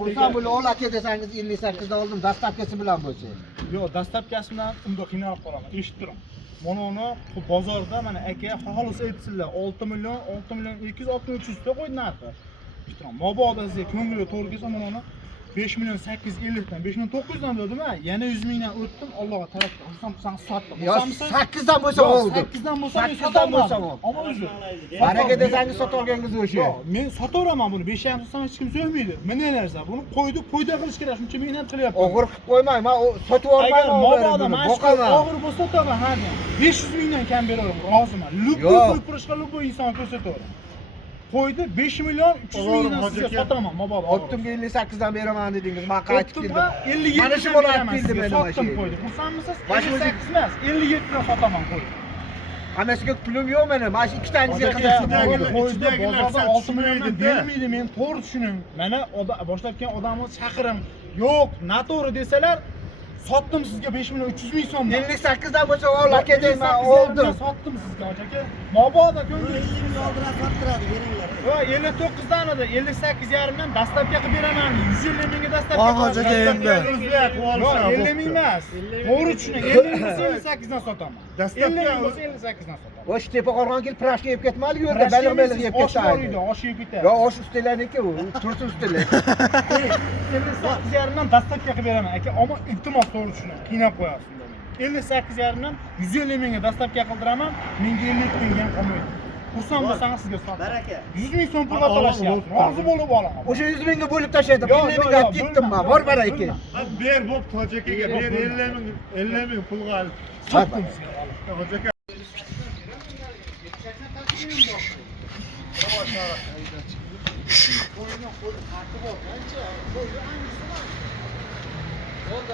Xursand bo'lib ol aka desangiz 58 da oldim, dastlabkisi bilan bo'lsa. Yo'q, dastlabkasi bilan unda qiynalib qolaman. Eshitib turaman. Mana uni bozorda mana aka xolos aytsinlar 6 million 260 ta qo'ydi narxi. Eshitiraman. Mabodo sizga ko'ngli to'g'ri kelsa mana uni 5 million 850 dan 5 million 900 dan dedim ha. Yana 100 mingdan o'tdim. Allohga tavakkal. Xursand bo'lsam sotdim. Yo 8 dan bo'lsa oldim. 8 dan bo'lsa 8 dan bo'lsa oldim. Ammo o'zi. Baraka desangiz sotib olganingiz o'sha. Yo'q, men sotaveraman buni. 5.5 so'mga hech kim so'ymaydi. Mana narsa. Buni qo'ydi, qo'yda qilish kerak. Shuncha mehnat qilyapman. Og'ir qilib qo'ymang. Men sotib olmayman. Agar mabodo mana og'ir bo'lsa to'g'ri, ha. 500 mingdan kam beraman, roziman. Любой qo'y purishga любой inson ko'rsataveradi. Qo'ydi 5 million 300 mingdan sizga sotaman, mabodo. Optimga 58 dan beraman dedingiz. Men qaytib keldim. 57 Mana shu bo'lib keldi meni sotdim qo'ydi. Xursandmisiz? 58 emas, 57 dan sotaman qo'ydi. Hammasiga pulim yo'q meni. Mana shu ikkitangizga qiziqdim. Qo'ydi bozorda 6 milliondan bermaydi, men to'g'ri tushuning. Mana boshlab kelgan odamni chaqiring. Yo'q, noto'g'ri desalar sotdim sizga 5 million 300 ming so'm. 58 dan bo'lsa ol aka deyman, oldim. Sotdim sizga aka. Mabodo ko'nglingiz 50 ming oldilar sottiradi, beringlar. Yo 59 dan edi, 58 yarimdan dastlabki qilib beraman. 150 mingga dastlabki. Hozir endi. Yo'q 50 ming emas. To'g'ri tushuning. 50 ming 58 dan sotaman. Dastlabki 58 dan sotaman. O'sha tepa qorg'on kelib prashka yeb ketmadi, yo'lda baliq yeb ketdi. Osh yeb ketadi. Yo osh ustilarniki u, tursun ustilar. 58 yarimdan dastlabki qilib beraman aka, ammo iltimos to'g'ri tushuning. Qiynab qo'yasiz unda. 58 yarimdan 150 mingga dastlabki qildiraman, menga 50 ming ham qolmaydi. Xursand bo'lsangiz sizga sotaman. Baraka. 100 ming so'm pul to'lashyapti. Rozi bo'lib olaman. O'sha 100 mingga bo'lib tashlaydi. 50 mingga ketdim men. Bor baraka. Ber bo'p Tojakaga ber 50 ming pulga olib. Sotdim. Tojaka Oldu